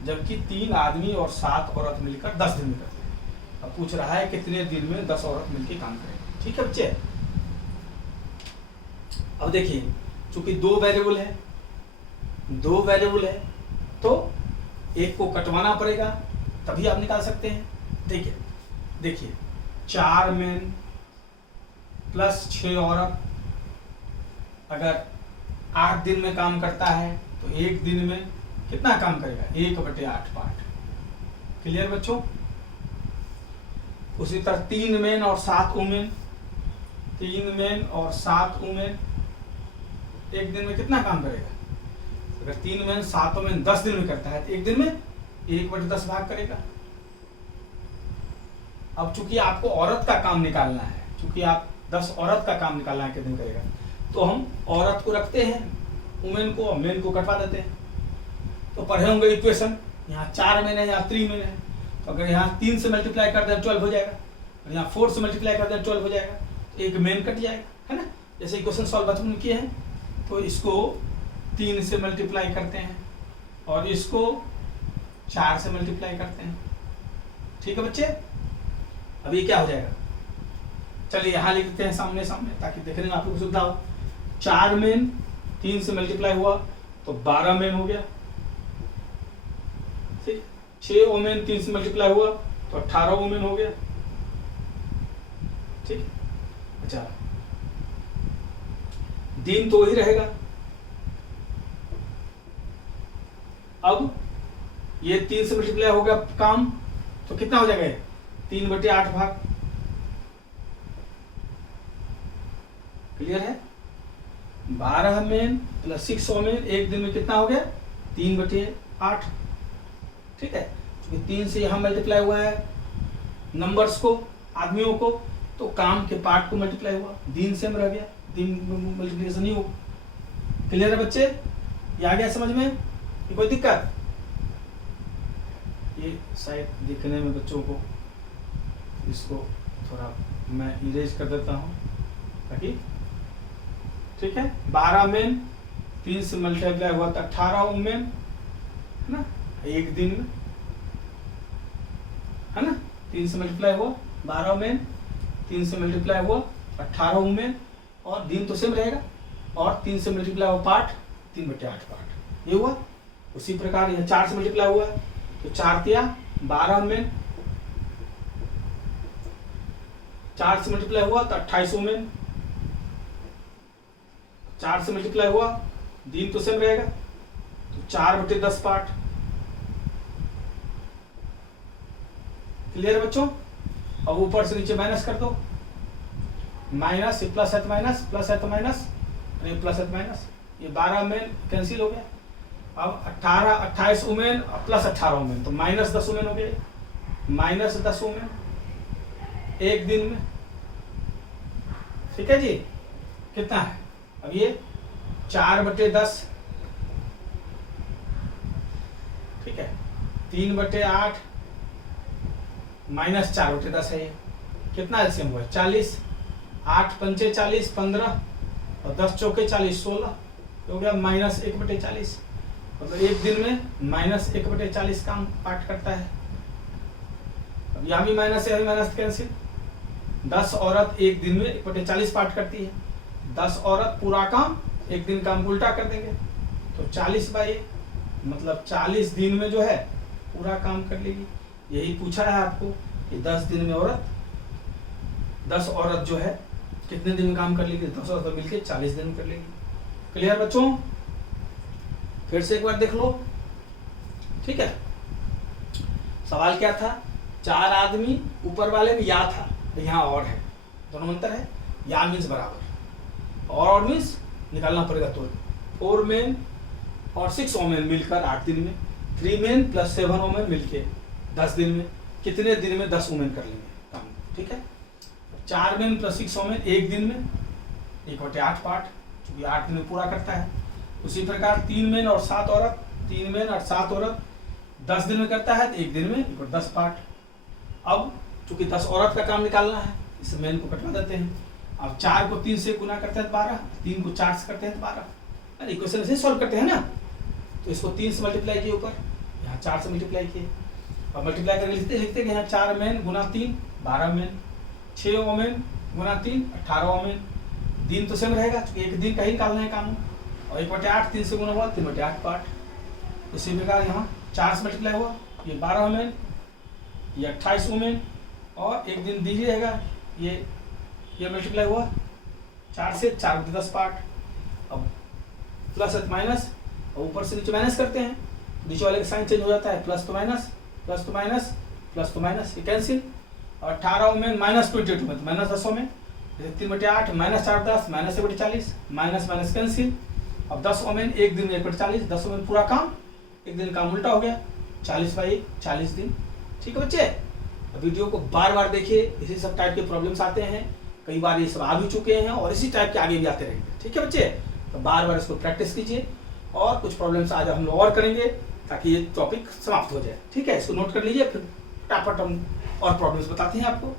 जबकि 3 आदमी और 7 औरत मिलकर 10 दिन में करते हैं। अब पूछ रहा है कितने दिन में 10 औरत मिलकर काम करेंगे। ठीक है बच्चे, अब देखिए चूंकि 2 वेरिएबल है तो एक को कटवाना पड़ेगा तभी आप निकाल सकते हैं। देखिए 4 men प्लस 6 औरत अगर 8 दिन में काम करता है तो एक दिन में कितना काम करेगा, 1/8 पार्ट। क्लियर बच्चों। उसी तरह 3 men और 7 women, 3 men और 7 women एक दिन में कितना काम करेगा, अगर 3 men 7 women 10 दिन में करता है तो एक दिन में 1/10 भाग करेगा। अब चूंकि आपको औरत का काम निकालना है, चूंकि आप 10 औरत का काम निकालना है कितने करेगा, तो हम औरत को रखते हैं, वुमेन को और मेन को कटवा देते हैं। तो पढ़े होंगे इक्वेशन, यहाँ 4 men है, यहाँ 3 men है, तो अगर यहाँ 3 से मल्टीप्लाई कर दें 12 हो जाएगा, और यहाँ 4 से मल्टीप्लाई कर दें 12 हो जाएगा, तो एक मेन कट जाएगा, है ना। जैसे इक्वेशन सॉल्व बचपन में किए हैं, तो इसको 3 से मल्टीप्लाई करते हैं और इसको 4 से मल्टीप्लाई करते हैं। ठीक है बच्चे, अब ये क्या हो जाएगा, चलिए यहाँ लिख देते हैं सामने ताकि देखने में आपको सुविधा हो। 4 men 3 से मल्टीप्लाई हुआ तो 12 men हो गया। ठीक, 6 women 3 से मल्टीप्लाई हुआ तो 18 women हो गया। ठीक, अच्छा दिन तो वही रहेगा। अब ये 3 से मल्टीप्लाई हो गया काम, तो कितना हो जाएगा, 3/8 भाग। क्लियर है। 12 men प्लस 6 women एक दिन में कितना हो गया, 3/8। ठीक है, क्योंकि 3 से यहां मल्टीप्लाई हुआ है नंबर्स को, आदमियों को, तो काम के पार्ट को मल्टीप्लाई हुआ, दिन सेम रह गया, दिन मल्टीप्लिकेशन नहीं हो। क्लियर है बच्चे, ये आ गया समझ में, ये कोई दिक्कत, ये शायद दिखने में बच्चों को, इसको थोड़ा मैं इरेज कर देता हूं ताकि, ठीक है। 12 men 3 से मल्टीप्लाई हुआ तो 18 women, है ना, एक दिन में, है ना। 3 से मल्टीप्लाई हुआ 12 men, 3 से मल्टीप्लाई हुआ 18 women, और दिन तो सेम रहेगा, और 3 से मल्टीप्लाई हुआ पार्ट 3/8 पार्ट, ये हुआ। उसी प्रकार यह 4 से मल्टीप्लाई हुआ तो 4 तिया 12 men, 4 से मल्टीप्लाई हुआ तो 28 women, 4 से मल्टीप्लाई हुआ, दिन तो सेम रहेगा, तो 4/10 पार्ट। क्लियर है बच्चों। अब ऊपर से नीचे माइनस कर दो, माइनस प्लस है तो माइनस, प्लस है तो माइनस, प्लस है तो माइनस, ये 12 men कैंसिल हो गया। अब 28 women प्लस 18 women, तो -10 women हो गए, -10 women एक दिन में। ठीक है जी, कितना है, अब ये 4/10, ठीक है, 3/8 माइनस 4/10 है, ये कितना एलसीएम हुआ, 40, 8 पंचे 40, 15 और 10 चौके 40, 16 हो गया, -1/40। मतलब एक दिन में -1/40 काम पार्ट करता है। अब यहाँ भी माइनस है, माइनस कैंसिल। 10 औरत एक दिन में 1/40 पार्ट करती है, 10 औरत पूरा काम एक दिन काम उल्टा कर देंगे, तो 40/1, मतलब 40 दिन में जो है पूरा काम कर लेगी। यही पूछा है आपको कि 10 दिन में 10 औरत जो है कितने दिन में काम कर लेगी, 10 औरत मिलकर 40 दिन में कर लेगी। क्लियर बच्चों, फिर से एक बार देख लो। ठीक है, सवाल क्या था, 4 आदमी, ऊपर वाले में या था तो यहाँ और है, दोनों में अंतर है, या मीन्स बराबर, और मीन्स निकालना पड़ेगा। तो 4 men और 6 women मिलकर 8 दिन में, 3 men प्लस 7 women मिलके 10 दिन में, कितने दिन में 10 women कर लेंगे काम। ठीक है, 4 men प्लस 6 women एक दिन में 1/8 पार्ट, क्योंकि 8 दिन में पूरा करता है। उसी प्रकार 3 men और 7 औरत, 3 men और 7 औरत 10 दिन में करता है तो एक दिन में इक्वल 10 पार्ट। अब चूंकि 10 औरत का काम निकालना है, इस मैन को कटवा देते हैं। अब 4 को 3 से गुना करते हैं तो 12, 3 को 4 से करते हैं तो 12। अरे इक्वेशन ऐसे सॉल्व करते हैं ना, तो इसको 3 से मल्टीप्लाई किए ऊपर, यहाँ 4 से मल्टीप्लाई किए, और मल्टीप्लाई करके लिखते कि यहाँ 4 मैन गुना 3 12 मैन, 6 ओमेन गुना 3 18 ओमेन। दिन तो सेम रहेगा क्योंकि एक दिन का ही निकालना है काम, और 1/8 3 से गुना हुआ 3/8 पार्ट। इसी प्रकार यहाँ 4 से मल्टीप्लाई हुआ, ये 12 ओमेन, ये 28 ओमेन, और एक दिन दी ही रहेगा, ये मल्टीप्लाई हुआ 4 से, 4 10 पार्ट। अब प्लस है माइनस, और ऊपर से नीचे माइनस करते हैं, नीचे वाले का साइन चेंज हो जाता है, प्लस तो माइनस, प्लस तो माइनस, प्लस तो माइनस, ये कैंसिल। और 18 में माइनस 22 में माइनस 10 में, 3/8 minus 4 10 minus 1/40, minus minus cancel. अब 10 ओमेन एक दिन में 1/40, 10 ओमेन पूरा काम, एक दिन काम उल्टा हो गया, 40/1 40 दिन। ठीक है बच्चे, वीडियो को बार बार देखिए, इसी सब टाइप के प्रॉब्लम्स आते हैं, कई बार ये सब आ भी चुके हैं और इसी टाइप के आगे भी आते रहेंगे। ठीक है बच्चे, तो बार बार इसको प्रैक्टिस कीजिए, और कुछ प्रॉब्लम्स आज हम लोग और करेंगे ताकि ये टॉपिक समाप्त हो जाए। ठीक है, इसको नोट कर लीजिए, फिर फटाफट हम और प्रॉब्लम्स बताते हैं आपको।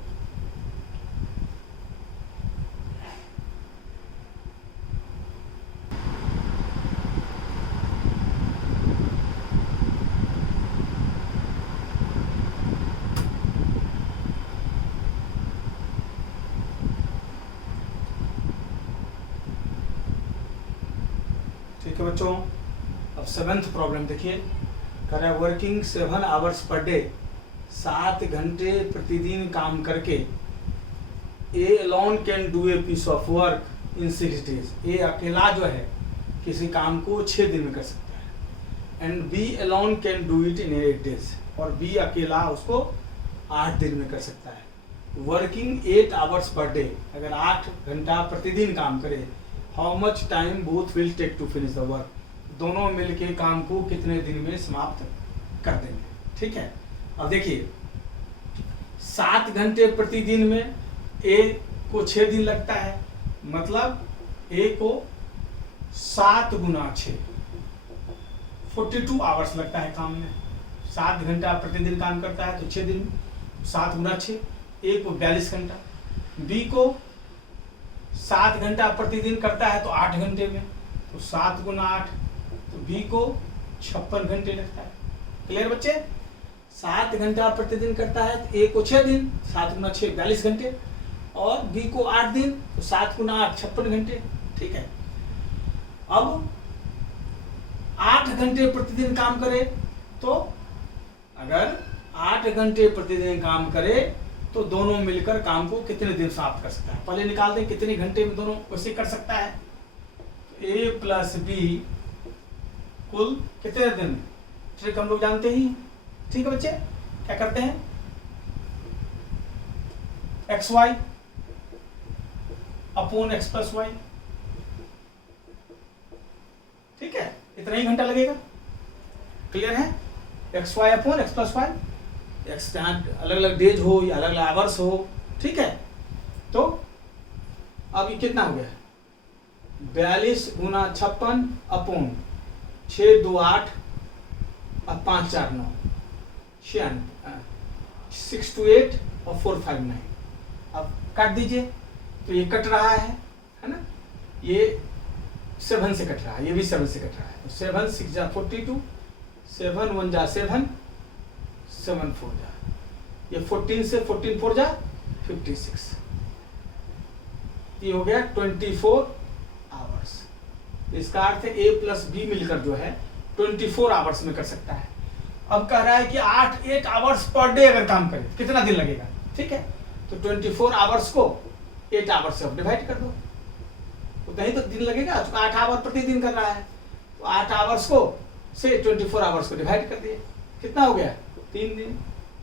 ठीक है बच्चों, अब 7th प्रॉब्लम देखिए, कह रहा है वर्किंग 7 आवर्स पर डे, 7 घंटे प्रतिदिन काम करके A alone can do a piece of work in 6 days. A अकेला जो है किसी काम को 6 दिन में कर सकता है, and B alone can do it in 8 days, और बी अकेला उसको 8 दिन में कर सकता है। वर्किंग 8 आवर्स पर डे, अगर 8 घंटा प्रतिदिन काम करे, how much time both will take to finish the work, दोनों मिलके काम को कितने दिन में समाप्त कर देंगे। ठीक है, अब देखिए 7 घंटे प्रतिदिन में ए को 6 दिन लगता है, मतलब ए को 7 गुना 6 42 आवर्स लगता है काम में। 7 घंटा प्रतिदिन काम करता है तो 6 दिन, 7 गुना 6, ए को 42 घंटा। बी को 7 घंटा प्रतिदिन करता है तो 8 घंटे में, तो 7 गुना 8, तो बी को 56 घंटे लगता है। क्लियर बच्चे, 7 घंटा प्रतिदिन करता है तो ए को 6 दिन, 7 गुना 6 42 घंटे, और बी को 8 दिन, तो 7 गुना 8 56 घंटे। ठीक है, अब 8 घंटे प्रतिदिन काम करे, तो अगर 8 घंटे प्रतिदिन काम करे तो दोनों मिलकर काम को कितने दिन समाप्त कर सकता है। पहले निकाल दें कितने घंटे में दोनों वैसे कर सकता है। ए प्लस बी कुल कितने दिन, ट्रिक हम लोग जानते ही। ठीक है बच्चे, क्या करते हैं, x y upon x plus y. ठीक है, इतना ही घंटा लगेगा। क्लियर है, x y upon x plus y, x जहाँ अलग अलग डेज हो या अलग अलग आवर्स हो। ठीक है, तो अब ये कितना हो गया, 42 गुना 56 अपॉन 6 2 8 अब 5 4 9 6 2 8 और 4 5 9। अब काट दीजिए, तो ये कट रहा है ना, ये 7 से कट रहा है, ये भी 7 से कट रहा है। 7 6 जा 42, 7 1 जा 7, 7 4 जा, ये 14 से 14 4 जा 56, ये हो गया 24 आवर्स। इसका अर्थ है ए प्लस बी मिलकर जो है 24 आवर्स में कर सकता है। अब कह रहा है कि 8 आवर्स पर डे अगर काम करे कितना दिन लगेगा। ठीक है, तो 24 आवर्स को 8 आवर्स से डिवाइड कर दो, तो नहीं तो दिन लगेगा, तो 8 आवर प्रतिदिन कर रहा है, तो 8 आवर्स को से 24 आवर्स को डिवाइड कर दिए, कितना हो गया 3 दिन।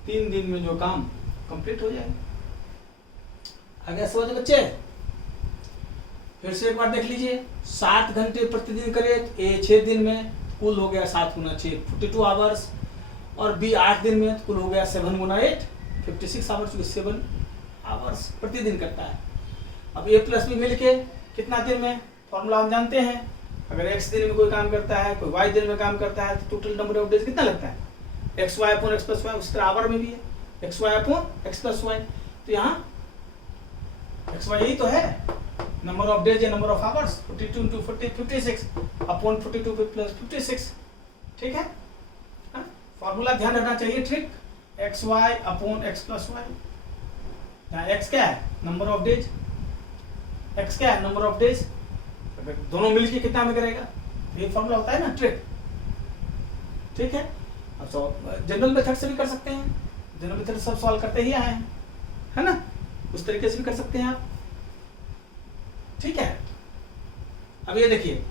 3 दिन में जो काम कंप्लीट हो जाएगा। आगे समझ बच्चे, फिर से एक बार देख लीजिए, 7 घंटे प्रतिदिन करे तो ए 6 दिन में, कुल हो गया 7 गुना 6 42 आवर्स, और बी 8 दिन में, कुल हो गया 7 गुना 8 56 आवर्स, 7 आवर्स प्रतिदिन करता है। अब ए प्लस बी मिलके कितना दिन में, फॉर्मूला हम जानते हैं, अगर एक्स दिन में कोई काम करता है, कोई वाई दिन में काम करता है, तो टोटल नंबर ऑफ डेज कितना लगता है, x y upon x plus y, उस तरह आवर में भी है x y upon x plus y. तो यहाँ एक्स वाई यही तो है, नंबर ऑफ डेज या number of hours 42 into 40 56 upon 42 plus 56। ठीक है, फॉर्मूला ध्यान रखना चाहिए, ठीक। X y upon x plus y, यहाँ एक्स क्या है, नंबर ऑफ डेज, एक्स क्या है, नंबर ऑफ डेज, अगर दोनों मिलके कितना में करेगा, ये फॉर्मूला होता है ना, ट्रिक। ठीक है, अब तो जनरल मेथड से भी कर सकते हैं, जनरल मेथड सब सॉल्व करते ही आए हैं, है ना, उस तरीके से भी कर सकते हैं आप। ठीक है, अब ये देखिए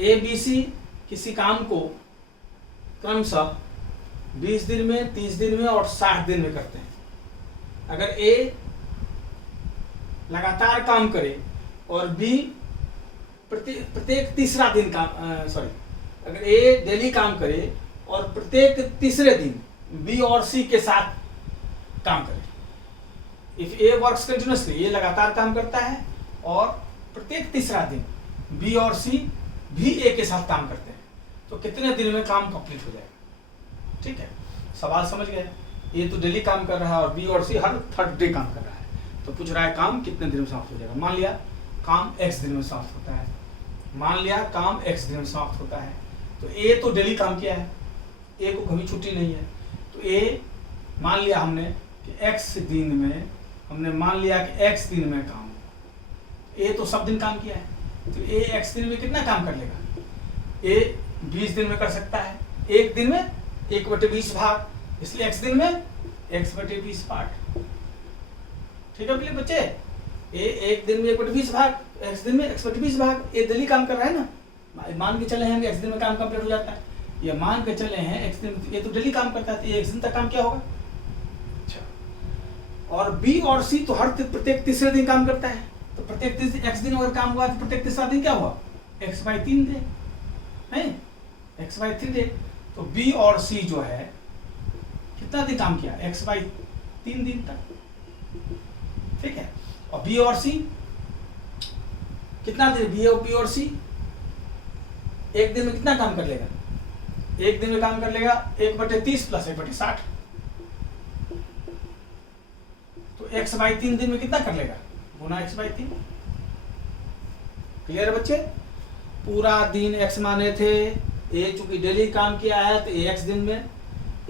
ए बी सी किसी काम को क्रमशः 20 दिन में, 30 दिन में और 60 दिन में करते हैं। अगर ए लगातार काम करे और बी प्रत्येक तीसरा दिन काम अगर ए डेली काम करे और प्रत्येक तीसरे दिन बी और सी के साथ काम करे। इफ ए वर्क्स कंटिन्यूअसली, ये लगातार काम करता है और प्रत्येक तीसरा दिन बी और सी भी ए के साथ काम करते हैं, तो कितने दिन में काम कंप्लीट हो जाएगा। ठीक है, सवाल समझ गए, ये तो डेली काम कर रहा है और बी और सी हर थर्ड डे काम कर रहा है, तो पूछ रहा है काम कितने दिन में समाप्त हो जाएगा। मान लिया काम x दिन में समाप्त होता है, मान लिया काम x दिन में समाप्त होता है, तो ए तो डेली काम किया है, ए को कभी छुट्टी नहीं है, तो ए मान लिया हमने कि x दिन में, हमने मान लिया कि x दिन में काम, ए तो सब दिन काम किया है, तो ए x दिन में कितना काम कर लेगा, ए 20 दिन में कर सकता है, एक दिन में 1/20 भाग, इसलिए x दिन में x/20 पार्ट। ठीक है बच्चे, ए एक दिन में 1/20 भाग, x दिन में x/20 भाग, ए डेली काम कर रहा है ना, मान के चले हैं x दिन में काम कंप्लीट हो जाता है, ये मान के चले हैं x दिन, ये तो डेली काम करता है, तो ये x दिन तक काम क्या होगा। अच्छा, और b और c तो हर प्रत्येक तीसरे दिन काम करता है, तो प्रत्येक x दिन अगर काम हुआ तो प्रत्येक तीसरा दिन क्या हुआ, x/3 डे है, x/3 डे। तो b और c जो है कितना दिन काम किया, x/3 दिन तक। ठीक है, और b और c कितना दिन, b और c एक दिन में कितना काम कर लेगा, एक दिन में काम कर लेगा 1/30 प्लस 1/60, तो x/3 दिन में कितना कर लेगा, गुना x/3। क्लियर है बच्चे, पूरा दिन x माने थे, ए चूंकि डेली काम किया है तो ए x दिन में,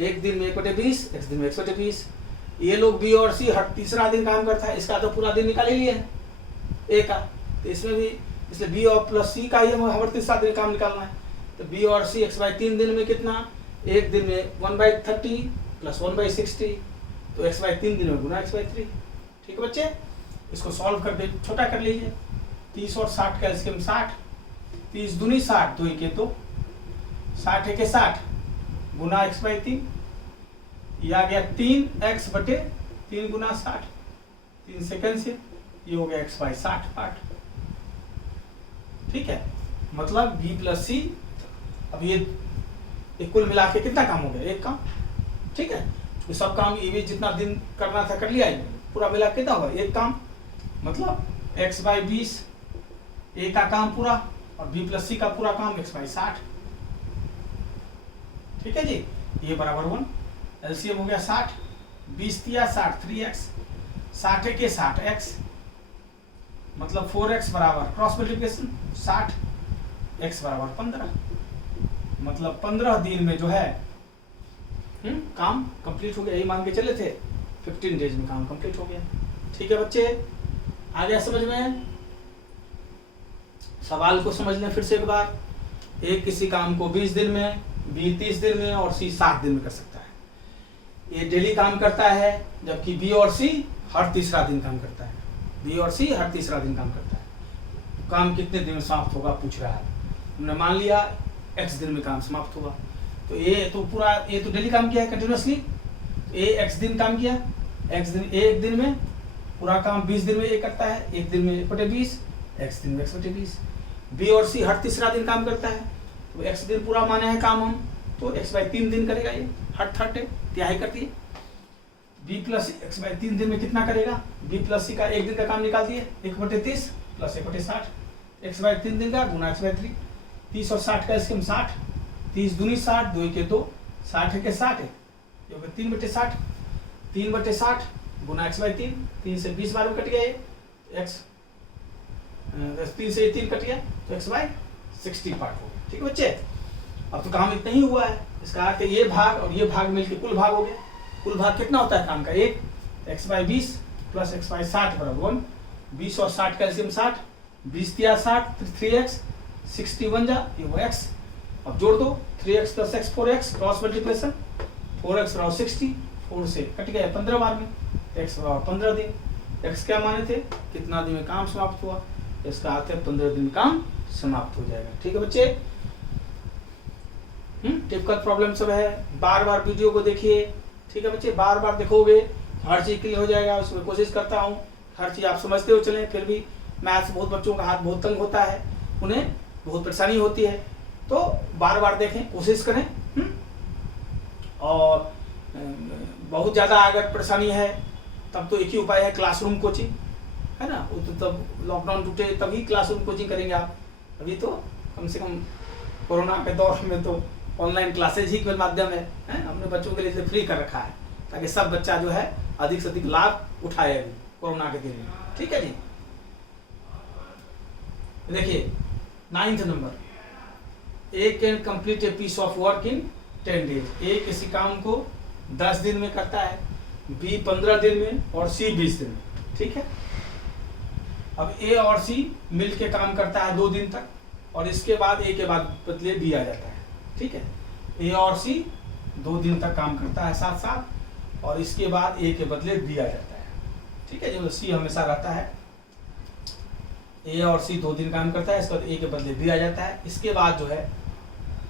एक दिन में 1/20, x दिन में 1/20। ये लोग बी और सी हर तीसरा दिन काम करता है, इसका तो पूरा दिन निकाल ही लिया है ए का, तो इसमें भी, इसलिए बी और प्लस सी का ही हमारे तीसरा दिन काम निकालना है, तो बी और सी x/3 दिन में कितना, एक दिन में 1/30 प्लस 1/60, तो x/3 दिन में गुना x/3। ठीक है बच्चे, इसको सॉल्व करके छोटा कर लीजिए, 30 और 60 का एलसीएम 60, 30 दूनी 60, 2 के 2, 60 के 60 गुना x/3, ये आ गया 3x/3 गुना 60, 3 सेकंड से ये हो गया x/60 पार्ट। ठीक है, मतलब b प्लस सी, अब ये कुल मिला के कितना काम हो गया, एक काम। ठीक है, तो सब काम ये भी जितना दिन करना था कर लिया, पूरा मिला कितना होगा, एक काम, मतलब x/20 ए का काम पूरा और b प्लस सी का पूरा काम x/60। ठीक है जी, ये बराबर 1, एलसीएम हो गया 60, 20 दिया 60, 3x, 60 के 60x, मतलब 4x बराबर क्रॉस मल्टीप्लिकेशन 60, x बराबर 15, मतलब 15 दिन में जो है काम कंप्लीट हो गया, यही मान के चले थे, 15 डेज में काम कंप्लीट हो गया। ठीक है बच्चे, आ गया समझ में, सवाल को समझ लें फिर से एक बार, एक किसी काम को 20 दिन में, बी 30 दिन में और सी 7 दिन में कर सकता है। ये डेली काम करता है, जबकि बी और सी हर तीसरा दिन काम करता है, बी और सी हर तीसरा दिन काम करता है। काम कितने दिन में समाप्त होगा पूछ रहा है, हमने मान लिया x दिन में काम समाप्त होगा, तो ये तो पूरा, ये तो डेली काम किया है कंटिन्यूअसली, ए x दिन काम किया, x दिन, एक दिन में पूरा काम 20 दिन में ये करता है, एक दिन में 1/20, x दिन में 1/20। बी और सी हर तीसरा दिन काम करता है, तो x दिन पूरा माने हैं काम हम, तो x/3 दिन करेगा ये, हर थर्ड डे तिहाई करती है। b प्लस x/3 दिन में कितना करेगा, b प्लस सी का एक दिन का काम निकाल दिए, 1/30 प्लस 1/60, x/3 दिन का गुना x/3, 30 और 60 का इसके 60, 30 दूनी 60, 2 के 2, 60 है के 60 है, ये हो गया 3/60, 3/60 गुना x/3, 3 से 20 बार में कट गया ये x, 3 से 3 कट गया तो x/60 पार्ट हो गया। ठीक है बच्चे, अब तो काम इतना ही हुआ है, इसका अर्थ ये भाग और ये भाग मिलके कुल भाग हो गया। कुल भाग कितना होता है काम का, 1 x/20 प्लस x/60 बराबर 1, 20 और 60 कैल्सियम 60, 20 दिया 60, 3x 60 बन जा, ये वो x, अब जोड़ दो 3x plus x 4x, cross multiplication 4x बराबर 60, 4 से कट गया 15 बार में, x बराबर 15 दिन, x क्या माने थे, कितना दिन में काम समाप्त हुआ, इसका अर्थ है 15 दिन में काम समाप्त हो जाएगा। ठीक है बच्चे, टिपिकल प्रॉब्लम सब है, बार बार वीडियो को देखिए। ठीक है बच्चे, बार बार देखोगे हर चीज क्लियर हो जाएगा, उसमें कोशिश करता हूँ हर चीज आप समझते हो चलें। फिर भी मैथ्स बहुत बच्चों का हाथ बहुत तंग होता है, उन्हें बहुत परेशानी होती है, तो बार बार देखें, कोशिश करें। और बहुत ज़्यादा अगर परेशानी है तब तो एक ही उपाय है, क्लासरूम कोचिंग, है ना। वो तो तब लॉकडाउन टूटे तभी क्लासरूम कोचिंग करेंगे आप, अभी तो कम से कम कोरोना के दौर में तो ऑनलाइन क्लासेज ही के माध्यम है, हमने बच्चों के लिए फ्री कर रखा है ताकि सब बच्चा जो है अधिक से अधिक लाभ उठाए अभी कोरोना के दिन में। ठीक है जी, देखिए 9th number, A can complete a piece of work in 10 days. A किसी काम को 10 दिन में करता है, बी 15 दिन में और सी 20 दिन में। ठीक है, अब ए और सी मिलके काम करता है 2 दिन तक, और इसके बाद ए के बाद बदले बी आ जाता है। ठीक है, ए और सी 2 दिन तक काम करता है साथ साथ, और इसके बाद ए के बदले बी आ जाता है। ठीक है, जो सी हमेशा रहता है, ए और सी 2 दिन काम करता है, इसके बाद ए के बदले बी आ जाता है। इसके बाद जो है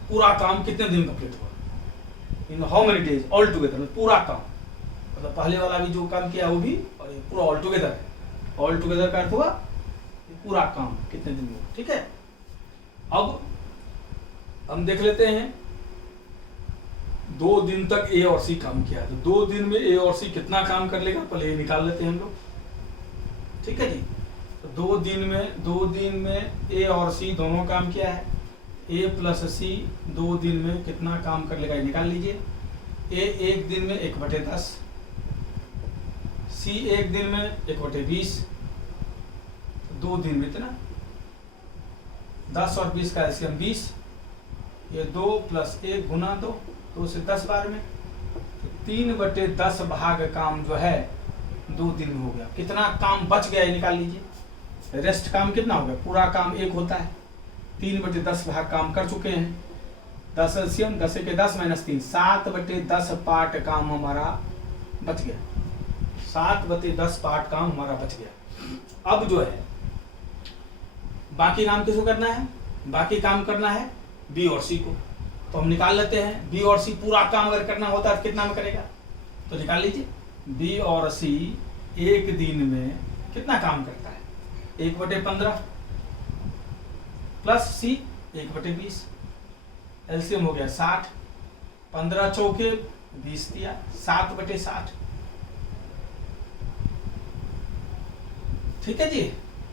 पूरा काम कितने दिन कंप्लीट हुआ, in how many days all together, पूरा काम, मतलब पहले वाला भी जो काम किया वो भी, और ये पूरा ऑल टुगेदर है। ऑल टुगेदर का अर्थ हुआ पूरा काम कितने दिन में। ठीक है, अब हम देख लेते हैं 2 दिन तक ए और सी काम किया, तो 2 दिन में ए और सी कितना काम कर लेगा, पहले ये निकाल लेते हैं हम लोग। ठीक है जी, तो 2 दिन में ए और सी दोनों काम किया है, ए प्लस सी 2 दिन में कितना काम कर लेगा ये निकाल लीजिए। ए 1 दिन में 1/10, सी 1 दिन में 1/20, 2 दिन में इतना 10 और 20 का एलसीएम 20, ये 2 + 1 गुना 2 से 10 बार में, तो 3/10 भाग काम जो है 2 दिन में हो गया। कितना काम बच गया ये निकाल लीजिए। रेस्ट काम कितना हो गया, पूरा काम 1 होता है, 3/10 भाग काम कर चुके हैं, 10 एलसीएम 10 के 10 - 3, 7/10 पार्ट काम हमारा बच गया, 7/10 पार्ट काम हमारा बच गया। अब जो है बाकी काम किसको करना है, बाकी काम करना है बी और सी को, तो हम निकाल लेते हैं। बी और सी पूरा काम अगर करना होता है तो कितना में करेगा, तो निकाल लीजिए। बी और सी 1 दिन में कितना काम करता है, 1/15 प्लस सी 1/20, एलसीएम हो गया 60, 15 चौके 20 दिया, 7/60। ठीक है जी,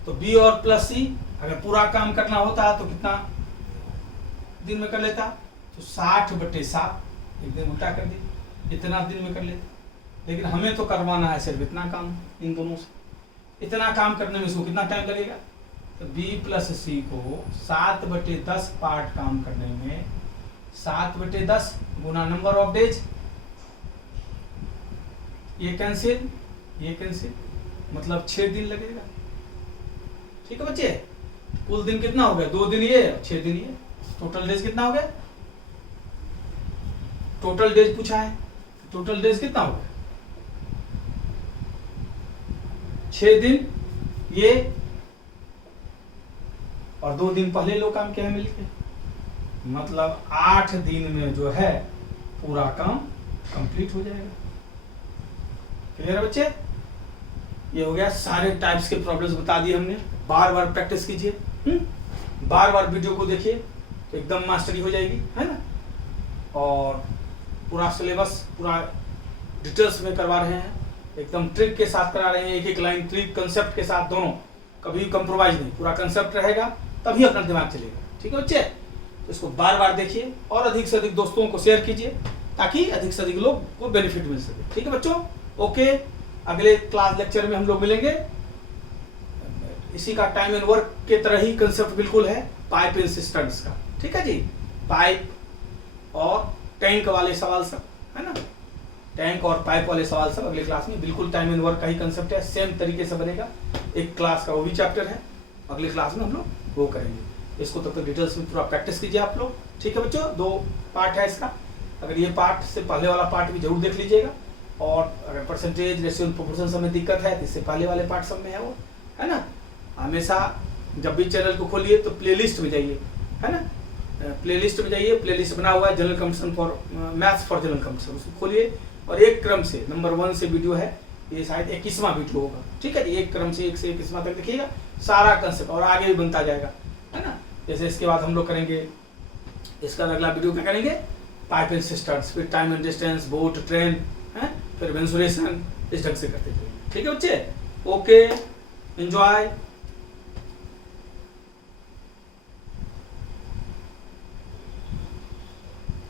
तो बी और प्लस सी अगर पूरा काम करना होता तो कितना दिन में कर लेता, तो 60/7, एक दिन उल्टा कर दी, इतना दिन में कर लेता। लेकिन हमें तो करवाना है सिर्फ इतना काम, इन दोनों से इतना काम करने में इसको कितना टाइम लगेगा, तो बी प्लस सी को 7/10 पार्ट काम करने में 7/10 गुना नंबर ऑफ डेज, ये कैंसिल मतलब 6 दिन लगेगा। ठीक है बच्चे, कुल दिन कितना हो गया, 2 दिन ये 6 दिन ये, टोटल डेज कितना हो गया, टोटल डेज पूछा है, टोटल डेज कितना हो गया, 6 दिन ये और 2 दिन पहले लोग काम किया है मिलके, मतलब 8 दिन में जो है पूरा काम कंप्लीट हो जाएगा। क्लियर है बच्चे, ये हो गया, सारे टाइप्स के प्रॉब्लम्स बता दिए हमने। बार बार प्रैक्टिस कीजिए, बार बार वीडियो को देखिए तो एकदम मास्टरी हो जाएगी, है ना। और पूरा सिलेबस पूरा डिटेल्स में करवा रहे हैं, एकदम ट्रिक के साथ करा रहे हैं, एक एक लाइन ट्रिक कंसेप्ट के साथ, दोनों कभी कंप्रोमाइज नहीं, पूरा कंसेप्ट रहेगा तभी अपना दिमाग चलेगा। ठीक है बच्चे, तो इसको बार बार देखिए और अधिक से अधिक दोस्तों को शेयर कीजिए ताकि अधिक से अधिक लोग को बेनिफिट मिल सके। ठीक है बच्चों, ओके। अगले क्लास लेक्चर में हम लोग मिलेंगे। इसी का टाइम एंड वर्क के तरह ही कंसेप्ट बिल्कुल है पाइप एंड सिस्टर्न्स का। ठीक है जी, पाइप और टैंक वाले सवाल सब है ना, टैंक और पाइप वाले सवाल सब अगले क्लास में बिल्कुल टाइम एंड वर्क का ही कंसेप्ट है, सेम तरीके से बनेगा। एक क्लास का वो भी चैप्टर है, अगले क्लास में हम लोग वो करेंगे। इसको तब तक डिटेल्स में पूरा प्रैक्टिस कीजिए आप लोग। ठीक है बच्चों, 2 पार्ट है इसका। अगर ये पार्ट से पहले वाला पार्ट भी जरूर देख लीजिएगा, और अगर परसेंटेज रेशियो प्रोपोर्शन सब में दिक्कत है तो इससे पहले वाले पार्ट सब में है वो, है ना। हमेशा जब भी चैनल को खोलिए तो प्लेलिस्ट में जाइए, है ना, प्लेलिस्ट में जाइए, प्लेलिस्ट बना हुआ है general competition for maths for general competition, उसको खोलिए और एक क्रम से नंबर 1 से वीडियो है, ये शायद 21वां वीडियो होगा। ठीक है जी, एक क्रम से 1 से 21वां तक देखिएगा, सारा कंसेप्ट और आगे भी बनता जाएगा, है ना। जैसे इसके बाद हम लोग करेंगे, इसका अगला वीडियो क्या करेंगे, पाइप एंड सिस्टर्न्स, फिर time and distance, boat, train, है, फिर मेंसुरेशन, इस ढंग से करते जाएंगे। ठीक है बच्चे, ओके, एंजॉय।